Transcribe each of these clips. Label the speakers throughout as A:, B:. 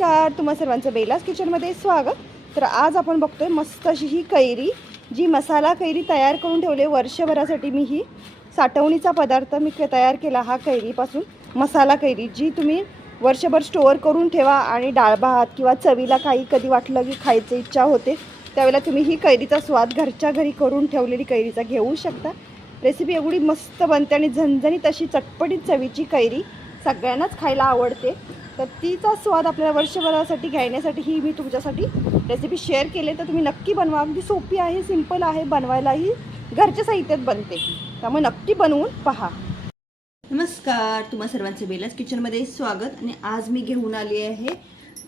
A: नमस्कार तुम्हा सर्वांचं बेलास किचनमध्ये स्वागत. तर आज आपण बघतोय मस्त अशी ही कैरी जी मसाला कैरी तयार करून ठेवले वर्षभरासाठी मी ही साठवणीचा पदार्थ मी तयार केला हा कैरीपासून मसाला कैरी जी तुम्ही वर्षभर स्टोअर करून ठेवा आणि डाळ भात किंवा चवीला काही कधी वाटलं की खायची इच्छा होते त्यावेळेला तुम्ही ही कैरीचा स्वाद घरच्या घरी करून ठेवलेली कैरीचा घेऊ शकता. रेसिपी एवढी मस्त बनते आणि झणझणीत अशी चटपटीत चवीची कैरी सगळ्यांनाच खायला आवडते. तर तिचा स्वाद आपल्याला वर्षभरासाठी घेण्यासाठी ही मी तुमच्यासाठी रेसिपी शेअर केली तर तुम्ही नक्की बनवा. अगदी सोपी आहे सिंपल आहे बनवायलाही घरच्या साहित्यात बनते त्यामुळे नक्की बनवून पहा. नमस्कार. तुम्हा सर्वांचे बेलाच किचनमध्ये स्वागत. आणि आज मी घेऊन आली आहे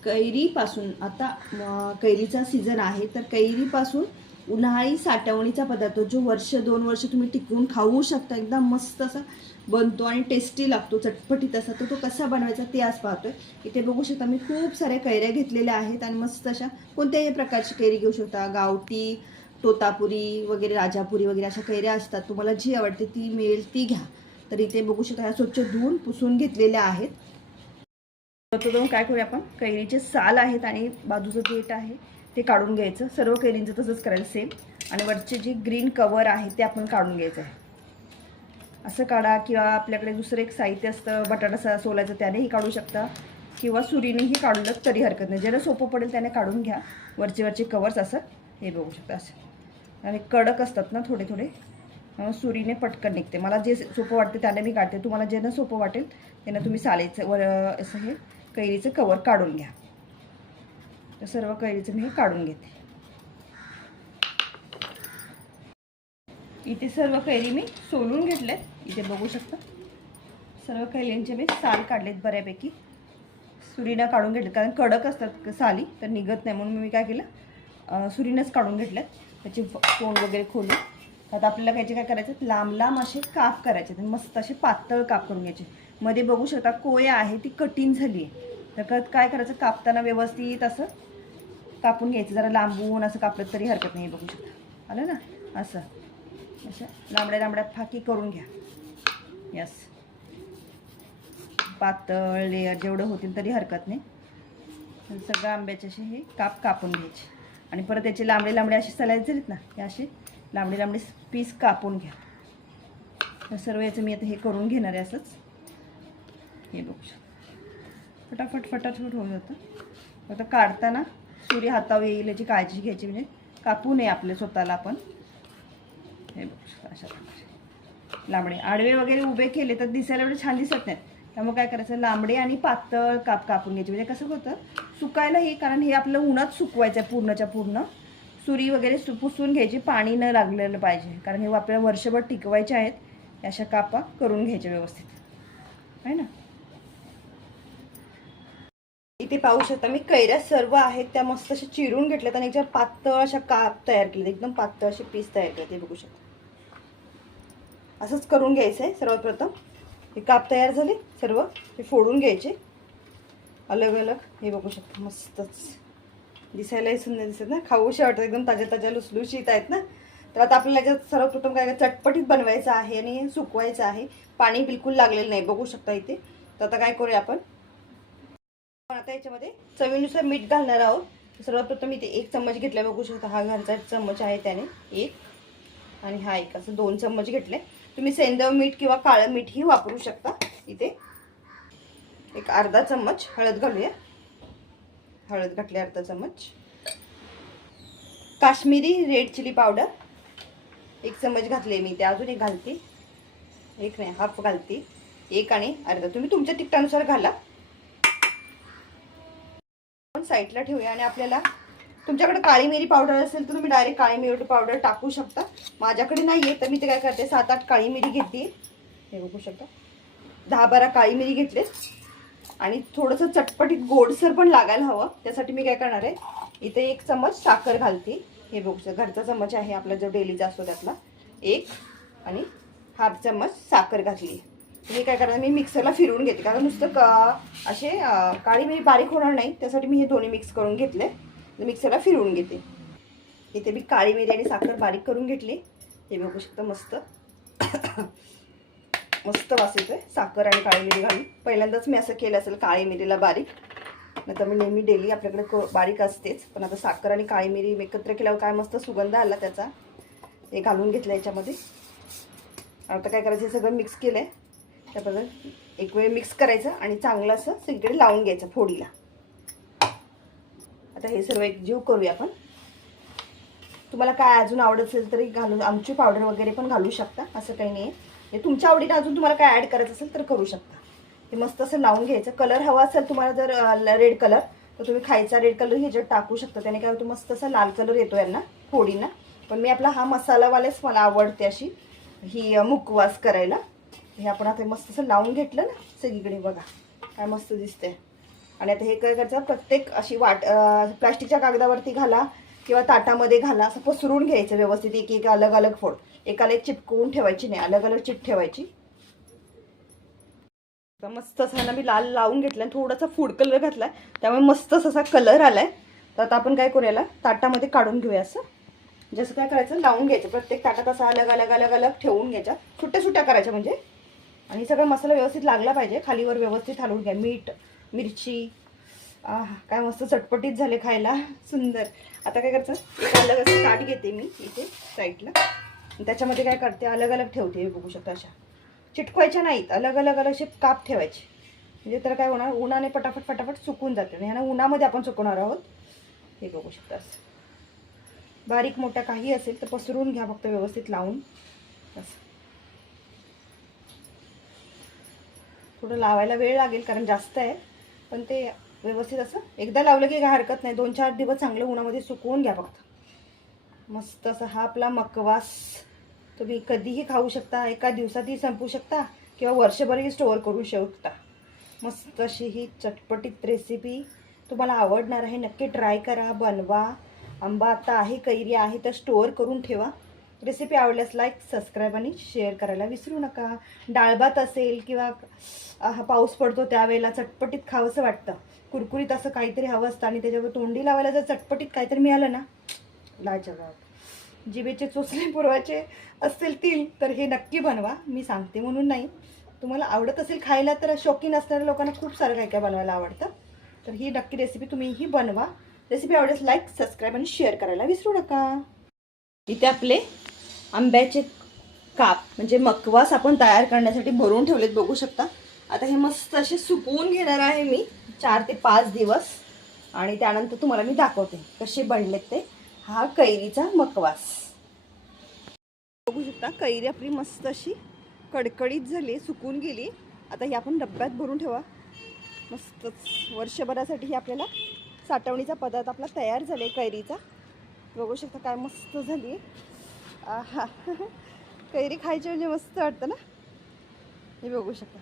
A: कैरीपासून. आता कैरीचा सीझन आहे. तर कैरीपासून उन्हाळी साठवणीचा पदार्थ जो वर्ष दोन वर्ष तुम्ही टिकवून खाऊ शकता. एकदम मस्त असा बनतो आणि टेस्टी लागतो चटपटीत असा. तर तो कसा बनवायचा ते आज पाहतोय. इथे बघू शकता मी खूप साऱ्या कैऱ्या घेतलेल्या आहेत आणि मस्त अशा कोणत्याही प्रकारची कैरी घेऊ शकता. गावठी तोतापुरी वगैरे राजापुरी वगैरे अशा कैऱ्या असतात. तुम्हाला जी आवडते ती मिळेल ती घ्या. तर इथे बघू शकता ह्या स्वच्छ धुवून पुसून घेतलेल्या आहेत. तर जाऊन काय करूया आपण? कैरीचे साल आहेत आणि बाजूचं देठ आहे. ते काढून घ्यायचं. सर्व कैरींचं तसंच करायचं सेम आणि वरचे जे ग्रीन कवर आहे ते आपण काढून घ्यायचं आहे. असं काढा किंवा आपल्याकडे दुसरं एक साहित्य असतं बटाटा सा सोलायचं त्यानेही काढू शकता. किंवा सुरीनेही काढलं तरी हरकत नाही. ज्याला सोपं पडेल त्याने काढून घ्या. वरचे वरचे कवर्स असं हे बघू शकता असं. आणि कडक असतात ना थोडे थोडे. सुरीने पटकन निघते. मला जे सोपं वाटते त्याने मी काढते. तुम्हाला ज्यांना सोपं वाटेल त्यांना तुम्ही सालेचं वर असं हे कैरीचं कवर काढून घ्या. तर सर्व कैरीचं मी हे काढून घेते. इथे सर्व कैरी मी सोलून घेतल्यात इथे बघू शकता. सर्व कैरींचे मी साल काढलेत बऱ्यापैकी. सुरीनं काढून घेतले कारण कडक असतात साली तर निघत नाही. म्हणून मी काय केलं? सुरीनंच काढून घेतल्यात त्याचे तोंड वगैरे खोलून. आता आपल्याला कायचे काय करायचं लांब लांब असे काप करायचे आणि मस्त असे पातळ काप करून घ्यायचे मध्ये बघू शकता कोया आहे ती कठीण झाली आहे तर काय करायचं? कापताना व्यवस्थित असं कापून घ्यायचं जरा लांबून असं कापलं तरी हरकत नाही बघू शकता. आलं ना? असं. असं. लांबड्या लांबड्या फाकी करून घ्या. यस पातळ लेअर जेवढं होतील तरी हरकत नाही. सगळं आंब्याचे असे हे काप कापून घ्यायचे. आणि परत याचे लांबडे लांबडे असे सलायचे झालेत ना हे असे लांबडे लांबडे पीस कापून घ्या. तर सर्व याचं मी आता हे करून घेणार आहे असंच. हे बघू शकतो. फटाफट फटाफट होऊन जातं आता काढताना सुरी हातावर येईल याची काळजी घ्यायची म्हणजे कापू नये आपल्या स्वतःला आपण. हे बघ अशा लांबडे. आडवे वगैरे उभे केले तर दिसायला एवढे छान दिसत नाहीत. त्यामुळे काय करायचं लांबडे आणि पातळ काप कापून घ्यायचे. म्हणजे कसं होतं सुकायलाही कारण हे आपलं उन्हात सुकवायचं आहे पूर्णच्या पूर्ण. सुरी वगैरे सु पुसून घ्यायची पाणी न लागलेलं पाहिजे. कारण हे आपल्याला वर्षभर टिकवायचे आहेत. अशा कापा करून घ्यायच्या व्यवस्थित. आहे ना? इथे पाहू शकता. मी कैऱ्या सर्व आहेत त्या मस्त अशा चिरून घेतल्यात आणि याच्यावर पातळ अशा काप तयार केले एकदम पातळ असे पीस तयार केले ते बघू शकता. असंच करून घ्यायचं आहे सर्वात प्रथम. हे काप तयार झाले सर्व हे फोडून घ्यायचे. अलग अलग हे बघू शकता मस्तच. दिसायलाही सुंदर दिसत ना खाऊशी वाटतं एकदम ताज्या ताज्या लुसलुशीत आहेत ना. तर आता आपल्याला याच्यात सर्वप्रथम काय चटपटीत बनवायचं आहे आणि सुकवायचं आहे. पाणी बिलकुल लागलेलं नाही बघू शकता इथे. तर आता काय करूया आपण? आता याच्यामध्ये चवीनुसार मीठ घालणार आहोत. सर्वप्रथम इथे एक चम्मच घेतला बघू शकता. हा घरचा चम्मच आहे त्याने. एक. आणि हा एक. असं दोन चम्मच घेतले तुम्ही सेंदव मीठ किंवा काळं मीठही वापरू शकता इथे. एक अर्धा चम्मच हळद घालूया. हळद घातली अर्धा चम्मच. Kashmiri red chilli powder. एक चम्मच घातले मी ते अजून एक घालते. एक नाही हाफ घालते. एक आणि अर्धा. तुम्ही तुमच्या तिखटानुसार घाला. साईडला ठेवूया आणि आपल्याला तुमच्याकडे काळी मिरी पावडर असेल तर तुम्ही डायरेक्ट काळी मिरी पावडर टाकू शकता. माझ्याकडे नाही आहे तर मी ते काय करते सात आठ काळी मिरी घेते. हे बघू शकता. दहा बारा काळी मिरी घेतले आणि थोडंसं चटपटीत गोडसर पण लागायला हवं. त्यासाठी मी काय करणार आहे इथे एक चमच साखर घालते. हे बघू घरचा चमच आहे आपला जो डेलीचा असतो त्यातला. एक आणि हाफ चम्मच साखर घातली. मी काय करणार मी मिक्सरला फिरवून घेते. कारण नुसतं का असे काळी मिरी बारीक होणार नाही त्यासाठी मी हे दोन्ही मिक्स करून घेतले. मिक्सरला फिरवून घेते. इथे मी काळी मिरी आणि साखर बारीक करून घेतली. हे बघू शकता मस्त. मस्त वास आहे साखर आणि काळी मिरी घालून. पहिल्यांदाच मी असं केलं असेल काळी मिरीला बारीक. नाही तर मी नेहमी डेली आपल्याकडे क बारीक असतेच. पण आता साखर आणि काळी मिरी एकत्र केल्यावर काय मस्त सुगंध आला त्याचा. हे घालून घेतलं याच्यामध्ये. आता काय करायचं हे सगळं मिक्स केलं आहे त्याबद्दल एक वेळ मिक्स करायचं आणि चांगलं असं सगळीकडे लावून घ्यायचं फोडीला. आता हे सर्व एक जीव करूया आपण. तुम्हाला काय अजून आवडत असेल तरी घालून आमची पावडर वगैरे पण घालू शकता असं काही नाही आहे तुमच्या आवडीनं अजून तुम्हाला काय ॲड करायचं असेल तर करू शकता. हे मस्त असं लावून घ्यायचं. कलर हवा असेल तुम्हाला जर रेड कलर तर तुम्ही खायचा रेड कलर ह्याच्यात टाकू शकता. त्याने काय होतं मस्त असा लाल कलर येतो यांना फोडींना. पण मी आपला हा मसालावालेच मला आवडते अशी ही मुकवास करायला. हे आपण आता मस्त असं लावून घेतलं ना सगळीकडे बघा. काय मस्त दिसते आणि आता हे काय करायचं? प्रत्येक अशी वाट प्लॅस्टिकच्या प्लास्टिकच्या कागदावरती घाला किंवा ताटामध्ये घाला असं पसरून घ्यायचं व्यवस्थित एक एक अलग अलग फोड. एकाला एक चिपकवून ठेवायची नाही अलग अलग चिप ठेवायची. मस्त असा ना मी लाल लावून घेतला आणि थोडासा फूड कलर घातलाय त्यामुळे मस्त असा कलर आलाय. तर आता आपण काय करूयाला? ताटामध्ये काढून घेऊया असं. जसं काय करायचं? लावून घ्यायचं. प्रत्येक ताटात असं अलग अलग अलग अलग ठेवून घ्यायच्या सुट्ट्या सुट्ट्या करायच्या म्हणजे. आणि सगळा मसाला व्यवस्थित लागला पाहिजे. खालीवर व्यवस्थित हलवून घ्या. मीठ मिरची. काय मस्त चटपटीत झाले खायला. सुंदर. आता काय करतं? एक अलग असं ताट घेते मी इथे साईडला. त्याच्यामध्ये काय करते? अलग अलग ठेवते. हे बघू शकता अशा. चिटकवायच्या नाहीत. अलग अलग अलग असे काप ठेवायचे. म्हणजे तर काय होणार? उन्हाने पटापट पटापट सुकून जाते. आणि ह्यानं उन्हामध्ये आपण सुकवणार आहोत. हे बघू शकता असं. बारीक मोठा काही असेल तर पसरून घ्या फक्त व्यवस्थित लावून. असं. थोडं लावायला वेळ लागेल कारण जास्त आहे. पण ते व्यवस्थित असं एकदा लावलं की काय हरकत नाही. दोन चार दिवस चांगलं उन्हामध्ये सुकवून घ्या फक्त. मस्त असा हा आपला मकवास. तुम्ही कधीही खाऊ शकता एका दिवसातही संपू शकता किंवा वर्षभरही स्टोअर करू शकता. मस्त अशी ही चटपटीत रेसिपी तुम्हाला आवडणार आहे नक्की ट्राय करा बनवा. आंबा आता आहे कैरी आहे तर स्टोअर करून ठेवा. रेसिपी आवडल्यास लाईक सबस्क्राईब आणि शेअर करायला विसरू नका. डाळभात असेल किंवा पाऊस पडतो त्यावेळेला चटपटीत खावंसं वाटतं. कुरकुरीत असं काहीतरी हवं असतं आणि त्याच्यावर तोंडी लावायला जर चटपटीत काहीतरी मिळालं ना लाजवाब. जिबेचे चोचले पुरवायचे असतील तर हे नक्की बनवा. मी सांगते म्हणून नाही. तुम्हाला आवडत असेल खायला तर शौकीन असणाऱ्या लोकांना खूप सारं काय काय बनवायला आवडतं. तर ही नक्की रेसिपी तुम्हीही बनवा. रेसिपी आवडल्यास लाईक सबस्क्राईब आणि शेअर करायला विसरू नका. इथे आपले आंब्याचे काप म्हणजे मकवास आपण तयार करण्यासाठी भरून ठेवलेत बघू शकता. आता हे मस्त असे सुकवून घेणार आहे मी चार ते पाच दिवस. आणि त्यानंतर तुम्हाला मी दाखवते कसे बनलेत ते. हा कैरीचा मकवास. बघू शकता कैरी आपली मस्त अशी कडकडीत झाली सुकून गेली. आता ही आपण डब्यात भरून ठेवा. मस्तच वर्षभरासाठी ही आपल्याला साठवणीचा पदार्थ आपला तयार झाले कैरीचा. बघू शकता काय मस्त झाली आहा. कैरी खायची म्हणजे मस्त वाटतं ना? हे बघू शकता.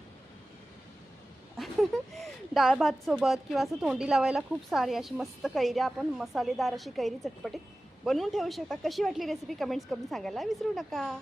A: डाळ भात सोबत किंवा असं तोंडी लावायला खूप सारी अशी मस्त कैरी आपण मसालेदार अशी कैरी चटपटीत बनवून ठेवू शकता. कशी वाटली रेसिपी कमेंट्स करून सांगायला विसरू नका.